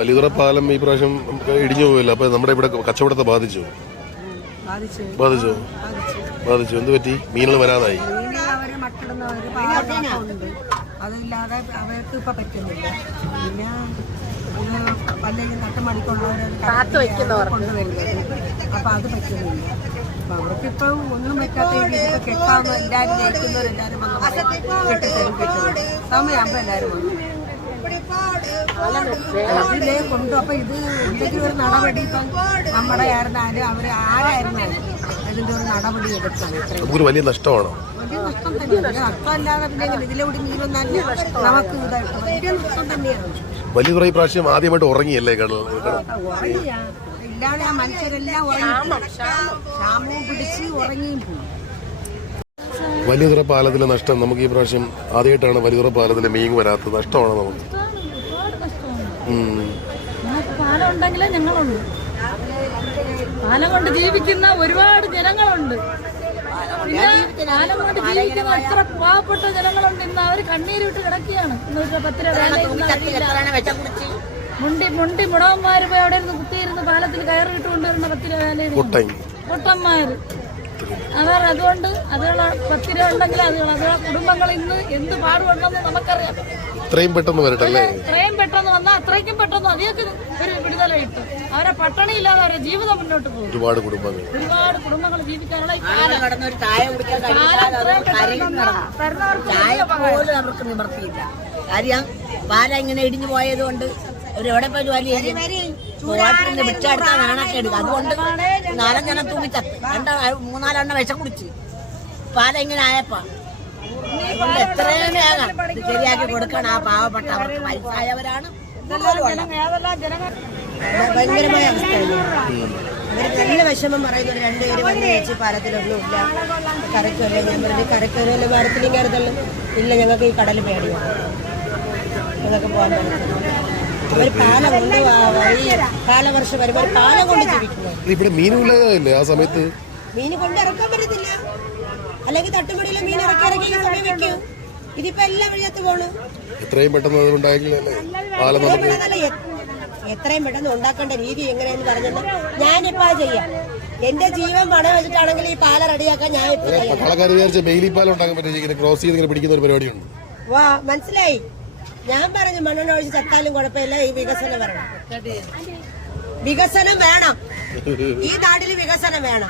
വലിയതുറ പാലം ഈ പ്രാവശ്യം ഇടിഞ്ഞു പോയില്ല. അപ്പൊ നമ്മുടെ ഇവിടെ കച്ചവടത്തെ ബാധിച്ചു. ബാധിച്ചു. ബാധിച്ചു? എന്ത് പറ്റി? മീനുകൾ വരാതായി. അതില്ലാതെ അവർക്ക് ഇപ്പൊ പറ്റുന്നില്ല. പിന്നെ കൊണ്ടുവരുന്നത്. അപ്പൊ അത് പറ്റുന്നില്ല. അപ്പൊ അവർക്കിപ്പോ ഒന്നും പറ്റാത്ത രീതിയിൽ കെട്ടാവുന്ന എല്ലാരും ജയിക്കുന്നവരെല്ലാരും വന്ന് പറയും, കെട്ടിത്തരും കെട്ടിത്തരും. സമയമാകുമ്പോ എല്ലാരും വന്നു അതിലേ കൊണ്ടു അപ്പൊ ഇത് എന്തെങ്കിലും ഒരു നടപടി ഇപ്പം നമ്മുടെ ആയിരുന്നാലും അവർ ആരായിരുന്നാലും ഇതിന്റെ ഒരു നടപടി എടുക്കണം വലിയ നഷ്ടമാണ്? വലിയ നഷ്ടം തന്നെയാണ്. നഷ്ടമല്ലാതെ പിന്നെ എങ്ങനെ ഇതിലൂടെ മീനൊന്നല്ല നമുക്ക് ഇതായിട്ട് വലിയ നഷ്ടം തന്നെയാണ്. പ്രാവശ്യം ആദ്യമായിട്ട് ഉറങ്ങിയല്ലേ കടൽ ഇല്ലാതെ ആ മനുഷ്യരെല്ലാം ഉറങ്ങി. ക്ഷാമവും പിടിച്ച് ഉറങ്ങിയും പോകും വലിയതുറ പാലത്തിലെ നഷ്ടം നമുക്ക് ഈ പ്രാവശ്യം ആദ്യമായിട്ടാണ് വലിയതുറ പാലത്തിലെ മീൻ വരാത്തത് നഷ്ടമാണ് നമുക്ക്. പാലം ഉണ്ടെങ്കിലേ ഞങ്ങളുള്ളൂ. പാലം കൊണ്ട് ജീവിക്കുന്ന ഒരുപാട് ജനങ്ങളുണ്ട്. പാലം കൊണ്ട് ജീവിക്കുന്ന എത്ര പാവപ്പെട്ട ജനങ്ങളുണ്ട്. ഇന്ന് അവർ കണ്ണീരിട്ട് കിടക്കുകയാണ്. ഇന്ന് ഒരു പത്ത് രൂപ. മുണ്ടി മുണ്ടി മുടവന്മാര് പോയി അവിടെ ഇരുന്ന് കുത്തിയിരുന്ന് പാലത്തിൽ കയറി ഇട്ട് കൊണ്ടുവരുന്ന പത്ത് രൂപ വേലയിൽ അവർ അതുകൊണ്ട് അതുള്ള പത്തിര ഉണ്ടെങ്കിൽ അതുകൾ കുടുംബങ്ങൾ ഇന്ന് എന്ത് പാടുപെടണമെന്ന് നമുക്കറിയാം. ഇത്രയും പെട്ടെന്ന് വരട്ടെ ഇത്രയും പെട്ടെന്ന് വന്നാൽ അത്രയ്ക്കും പെട്ടെന്ന് അതിയൊക്കെ ഒരു വിടുതല കിട്ടും. അവരെ പട്ടണി ഇല്ലാതെ അവരെ ജീവിതം മുന്നോട്ട് പോകും. ഒരുപാട് കുടുംബങ്ങൾ. ഒരുപാട് കുടുംബങ്ങൾ ജീവിക്കാനുള്ള. ചായ പോലും അവർക്ക് നിവർത്തിയില്ല. കാര്യം പാല ഇങ്ങനെ ഇടിഞ്ഞു പോയത് കൊണ്ട് ഒരു എവിടെ പോയി ജോലി നിന്ന് വിട്ടെടുത്താൽ നാണൊക്കെ എടുക്കുക. അതുകൊണ്ട് നാലഞ്ചെണ്ണം തൂങ്ങിച്ചത്ത് രണ്ട മൂന്നാലെണ്ണം വിഷം കുടിച്ച് പാല ആയപ്പാ? അതുകൊണ്ട് എത്രയും വേഗം ശരിയാക്കി കൊടുക്കണം. ആ പാവപ്പെട്ട അവർക്ക് വയസ്സായവരാണ്. ഭയങ്കരമായ അവസ്ഥയാണ് അവർ നല്ല വിഷമം പറയുന്നു രണ്ടുപേരും വന്ന് ചേച്ചി പാലത്തിലൊന്നുമില്ല കരയ്ക്കുമല്ല ഞാൻ പറഞ്ഞു കരയ്ക്കുമല്ല മരത്തിലും കരുതലും ഇല്ല ഞങ്ങൾക്ക് ഈ കടൽ പേടിയാണ് ഞങ്ങൾക്ക് പോകാൻ പറ്റില്ല അവർ പാല കൊണ്ട് ആ- ഈ കാലവർഷം വരുമ്പോൾ പാല കൊണ്ട് ഇവിടെ മീനുമില്ലേ ആ സമയത്ത്? മീൻ കൊണ്ട് ഇറക്കാൻ പറ്റത്തില്ല. അല്ലെങ്കിൽ തട്ടുമടിയിലെ മീൻ ഇറക്കി ഇറക്കി ഈ സമയം വെക്കും. ഇതിപ്പോ എല്ലാം വഴിയത്ത് പോണു. എത്രയും പെട്ടെന്ന് പാല നമുക്ക് എത്രയും പെട്ടെന്ന് ഉണ്ടാക്കേണ്ട രീതി എങ്ങനെയെന്ന് പറഞ്ഞത് ഞാനിപ്പോ ചെയ്യാം. എന്റെ ജീവൻ പണം വെച്ചിട്ടാണെങ്കിൽ ഈ പാല റെഡിയാക്കാൻ ഞാൻ ഇപ്പൊ ചെയ്യാം പട്ടാളക്കാർ വിചാരിച്ച ബെയിലി പാലം ഉണ്ടാക്കാൻ പറ്റിയ ഇങ്ങനെ ക്രോസ് ചെയ്ത് ഇങ്ങനെ പിടിക്കുന്ന ഒരു പരിപാടിയുണ്ട്. വാ മനസ്സിലായി? ഞാൻ പറഞ്ഞു മണ്ണെണ്ണ ഒഴിച്ച് ചത്താലും കുഴപ്പമില്ല ഈ വികസനം വരണം. വികസനം വേണം. ഈ നാട്ടിൽ വികസനം വേണം.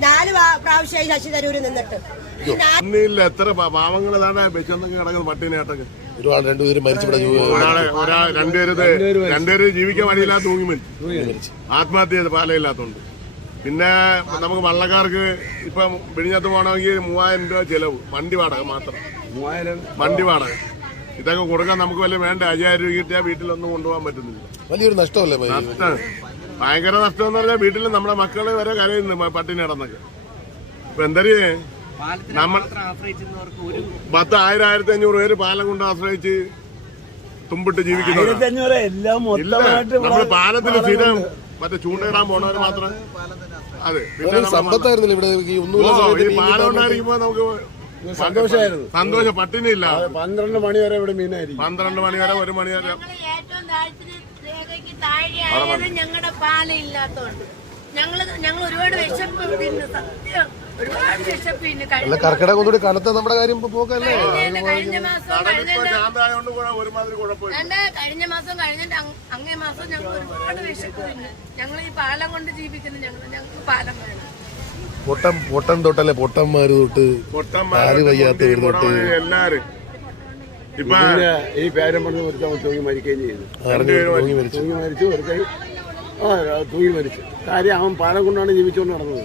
നാല് പ്രാ- പ്രാവശ്യമായി ശശി തരൂര് നിന്നിട്ട്. എത്ര പാവങ്ങൾ പാവങ്ങളതാണ് വിശന്നൊക്കെ കിടക്കുന്നത് പട്ടിണിയാട്ടൊക്കെ ഒരുപാട് രണ്ടുപേരും മരിച്ചു രണ്ടുപേര് രണ്ടുപേര് ജീവിക്കാൻ വഴിയില്ലാതെ തൂങ്ങി മരിച്ചു ആത്മഹത്യ ചെയ്ത് പാലയില്ലാത്തോണ്ട്. പിന്നെ നമുക്ക് വള്ളക്കാർക്ക് ഇപ്പം വിഴിഞ്ഞത്ത് പോകണമെങ്കിൽ മൂവായിരം രൂപ ചെലവ്. വണ്ടി വാടക മാത്രം. വണ്ടി വാടക. ഇതൊക്കെ കൊടുക്കാൻ നമുക്ക് വല്ല വേണ്ട. അയ്യായിരം രൂപ കിട്ടിയാൽ വീട്ടിലൊന്നും കൊണ്ടുപോകാൻ പറ്റുന്നില്ല. വലിയൊരു നഷ്ടമല്ലേ ഭയ- നഷ്ടം. ഭയങ്കര നഷ്ടം എന്ന് പറഞ്ഞാൽ വീട്ടിൽ നമ്മുടെ മക്കൾ വരെ കരയുന്നു പട്ടിണി കിടന്നൊക്കെ. ഇപ്പൊ എന്തറിയേ നമ്മൾ പത്ത് ആയിരം ആയിരത്തി അഞ്ഞൂറ് പേര് പാലം കൊണ്ട് ആശ്രയിച്ച് തുമ്പിട്ട് ജീവിക്കുന്നു നമ്മൾ പാലത്തിൽ സ്ഥിരം മറ്റേ ചൂണ്ടയിടാൻ പോണവര് മാത്രം. അതെ. പിന്നെ സമ്പത്തായിരുന്നില്ല ഇവിടെ പാലം ഉണ്ടായിരിക്കുമ്പോ നമുക്ക് സന്തോഷമായിരുന്നു. സന്തോഷം. പട്ടിണിയില്ല. പന്ത്രണ്ട് മണി വരെ ഇവിടെ മീനായിരിക്കും. പന്ത്രണ്ട് മണി വരെ ഒരു മണി വരെ. ഏറ്റവും ഞങ്ങളുടെ പാല ഇല്ലാത്തോണ്ട്. ഞങ്ങൾ ഞങ്ങൾ ഒരുപാട് വിശപ്പ് സത്യം ഒരുപാട് വിശപ്പ് കർക്കിടകം കൊണ്ടുകൂടി കനത്ത നമ്മുടെ കാര്യം പോക്കല്ലേ? കഴിഞ്ഞ മാസം എന്റെ കഴിഞ്ഞ മാസം കഴിഞ്ഞിട്ട് അങ്ങേ മാസം ഞങ്ങൾ ഒരുപാട് വിശപ്പ് ഞങ്ങൾ ഈ പാലം കൊണ്ട് ജീവിക്കുന്നു. ഞങ്ങൾ ഞങ്ങൾക്ക് പാലം വേണം. പൊട്ടം പൊട്ടം തൊട്ടല്ലേ പൊട്ടന്മാര് തൊട്ട് കാൽ വയ്യാത്തവര് തൊട്ട് എല്ലാരും. ഈ പേരം പറഞ്ഞ് ഒരുത്തൻ തൂങ്ങി മരിക്കുകയും ചെയ്തു. തൂങ്ങി മരിച്ചു. തൂങ്ങി മരിച്ചു തൂങ്ങി കാര്യം അവൻ പാലം കൊണ്ടാണ് ജീവിച്ചുകൊണ്ട് നടന്നത്.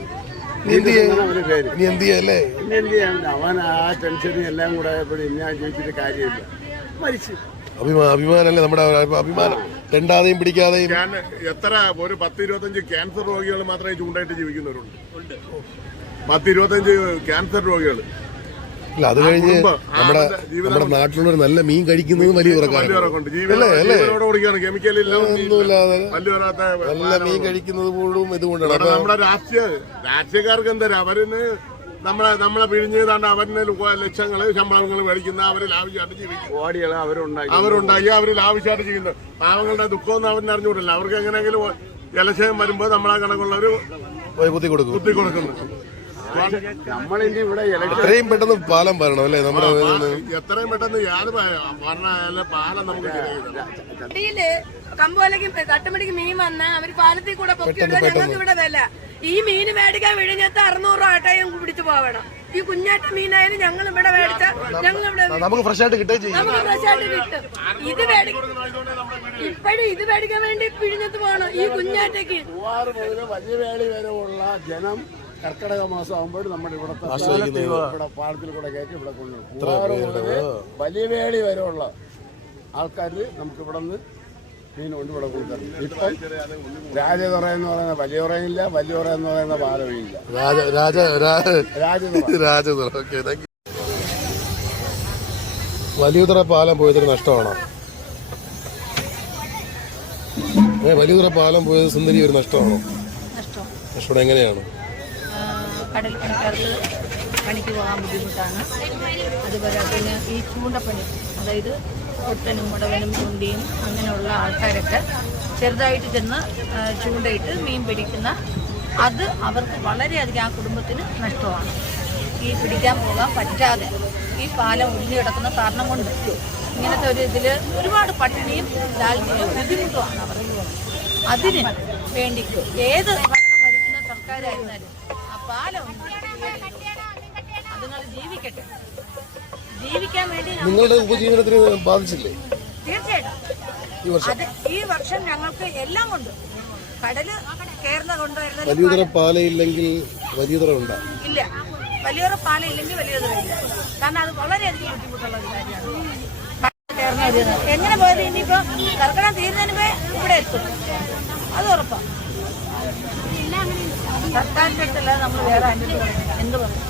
നീ എന്ത് ചെയ്യും? അവന്റെ പേര്. ഇനി എന്ത് ചെയ്യല്ലേ? എന്ത് ചെയ്യാൻ? അവൻ ആ ടെൻഷനും എല്ലാം കൂടെ ആയപ്പോഴും ഇനി ഞാൻ ജീവിച്ചിട്ട് കാര്യമില്ല. മരിച്ചു. അഭിമാ അഭിമാനല്ലേ നമ്മുടെ അഭിമാനം? തെണ്ടാതെയും പിടിക്കാതെയും. എത്ര? ഒരു പത്ത് ഇരുപത്തഞ്ച് ക്യാൻസർ രോഗികൾ മാത്രമേ ചൂണ്ടായിട്ട് ജീവിക്കുന്നവരുണ്ട്. പത്ത് ഇരുപത്തഞ്ച് ക്യാൻസർ രോഗികൾ. ഇല്ല അത് കഴിഞ്ഞ് നമ്മുടെ നമ്മുടെ നാട്ടിലുള്ളവർ നല്ല മീൻ കഴിക്കുന്നത് വലിയ ഒന്നുമില്ലാതെ നല്ല മീൻ കഴിക്കുന്നത് പോലും ഇതുകൊണ്ടാണ്. നമ്മുടെ രാഷ്ട്രീയ രാഷ്ട്രീയക്കാർക്ക് എന്താ അവരിന് നമ്മളെ നമ്മളെ പിഴിഞ്ഞതാണ്ട് അവരിന് ലക്ഷങ്ങൾ ശമ്പളങ്ങൾ മേടിക്കുന്ന അവർ ലാഭിച്ചാട്ട് ജീവിക്കും അവരുണ്ടാക്കി അവർ ലാഭിച്ചാട്ട് ചെയ്യുന്നത് പാവങ്ങളുടെ ദുഃഖമൊന്നും അവരിന് അറിഞ്ഞുകൂടില്ല. അവർക്ക് എങ്ങനെയെങ്കിലും ജലശയം വരുമ്പോൾ നമ്മളെ കണക്കുള്ള ഒരു കുത്തി കൊടുക്കും. കുത്തി കൊടുക്കുന്നു. എത്രയും പെട്ടെന്ന് പാലം വരണം അല്ലേ? നമ്മുടെ എത്രയും പെട്ടെന്ന് യാത് പാലം നമുക്ക് കമ്പോലയ്ക്ക് തട്ടുമടിക്ക് മീൻ വന്ന അവർ പാലത്തിൽ കൂടെ പൊക്കി ഞങ്ങൾക്ക് ഇവിടെ വില. ഈ മീൻ മേടിക്കാൻ വിഴിഞ്ഞത്ത് അറുന്നൂറ് ആട്ടയും പിടിച്ചു പോവണം. ഈ കുഞ്ഞാട്ട മീനായാലും ഞങ്ങൾ ഇവിടെ മേടിച്ച ഞങ്ങൾ ഇവിടെ നമുക്ക് ഫ്രഷ് ആയിട്ട് ചെയ്യും. നമുക്ക് ഫ്രഷായിട്ട് കിട്ടും. ഇത് മേടിക്കും ഇപ്പോഴും ഇത് മേടിക്കാൻ വേണ്ടി പിഴിഞ്ഞത്ത് പോകണം ഈ കുഞ്ഞാറ്റയ്ക്ക് മൂവാറ് മുതൽ വലിയ വേളി വരെ ഉള്ള ജനം കർക്കിടക മാസം ആകുമ്പോൾ നമ്മുടെ ഇവിടുത്തെ ഇവിടെ പാലത്തിൽ കൂടെ കയറ്റി ഇവിടെ കൊണ്ടുപോകും മൂവാറ് മുതൽ വലിയ വേളി വരെ ഉള്ള ആൾക്കാർ നമുക്ക് ഇവിടെ നിന്ന് മീൻ കൊണ്ട് ഇവിടെ കൊടുക്കണം ഇപ്പം രാജതുറ എന്ന് പറയുന്ന വലിയ ഉറയില്ല വലിയ ഉറ എന്ന് പറയുന്ന പാലമില്ല രാജ രാജ രാ- രാജതുറ വലിയുതറ പാലം പോയതൊരു നഷ്ടമാണോ? ഏ വലിയതുറ പാലം പോയത് സുന്ദരി ഒരു നഷ്ടമാണോ? നഷ്ടം. നഷ്ടം എങ്ങനെയാണ്? കടൽ പണിക്കാർക്ക് പണിക്ക് പോകാൻ ബുദ്ധിമുട്ടാണ്. അതുപോലെ പിന്നെ ഈ ചൂണ്ടപ്പണി അതായത് ഒട്ടനും മുടവനും ചൂണ്ടിയും അങ്ങനെയുള്ള ആൾക്കാരൊക്കെ ചെറുതായിട്ട് ചെന്ന് ചൂണ്ടയിട്ട് മീൻ പിടിക്കുന്ന അത് അവർക്ക് വളരെയധികം ആ കുടുംബത്തിന് നഷ്ടമാണ്. ഈ പിടിക്കാൻ പോകാൻ പറ്റാതെ ഈ പാലം ഒഴിഞ്ഞു കിടക്കുന്ന കാരണം കൊണ്ട് ഇങ്ങനത്തെ ഒരു ഇതിൽ ഒരുപാട് പട്ടിണിയും ദാരിദ്ര്യവും ബുദ്ധിമുട്ടുമാണ് അവർക്ക് അതിന് വേണ്ടി ഏത് ഭരണം ഭരിക്കുന്ന സർക്കാരായിരുന്നാലും ആ പാലം അതുങ്ങൾ ജീവിക്കട്ടെ. ജീവിക്കാൻ വേണ്ടി നിങ്ങളുടെ ഉപജീവനത്തിന് ബാധിച്ചില്ലേ? തീർച്ചയായിട്ടും. ഈ വർഷം? അത് ഈ വർഷം ഞങ്ങൾക്ക് എല്ലാം കൊണ്ട് കടൽ കയറുന്ന കൊണ്ടുവരുന്ന വലിയുതറ പാലയില്ലെങ്കിൽ വലിയുതറ ഉണ്ടാ ഇല്ല. വലിയൊരു പാലയില്ലെങ്കിൽ വലിയൊരു ഇല്ല കാരണം അത് വളരെയധികം ബുദ്ധിമുട്ടുള്ള ഒരു കാര്യമാണ്. എങ്ങനെ പോയത്? ഇനിയിപ്പോ കർക്കിടം തീരുന്നതിന് മുമ്പേ ഇവിടെ എത്തും. അത് ഉറപ്പാണ് സർക്കാരിന്റെ അടുത്തല്ല നമ്മൾ വേറെ എന്ത് പറയും?